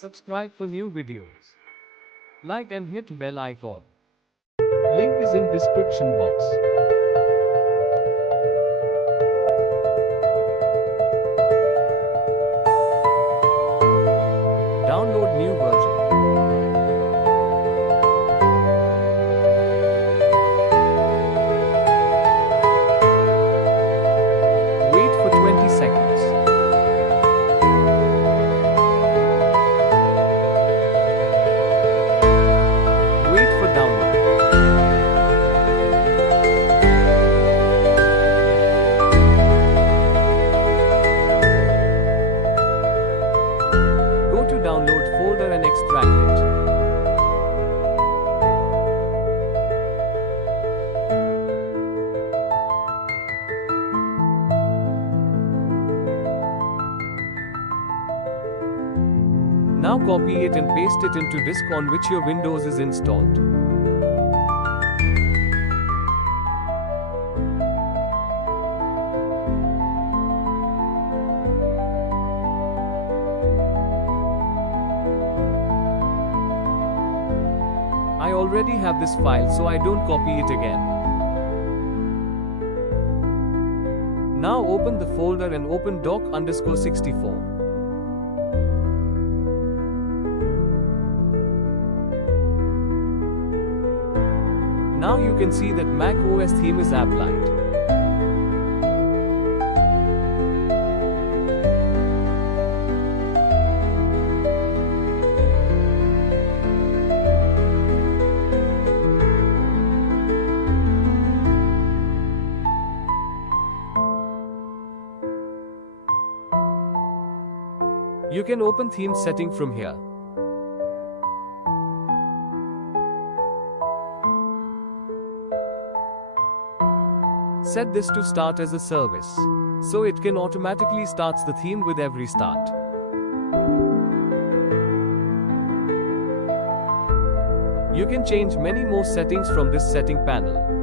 Subscribe for new videos. Like and hit bell icon. Link is in description box. Download new version. Wait for 20 seconds. Wait for download. Go to download folder and extract it. Now copy it and paste it into disk on which your Windows is installed. I already have this file, so I don't copy it again. Now open the folder and open doc_64. Now you can see that macOS theme is applied. You can open theme setting from here. Set this to start as a service, so it can automatically starts the theme with every start. You can change many more settings from this setting panel.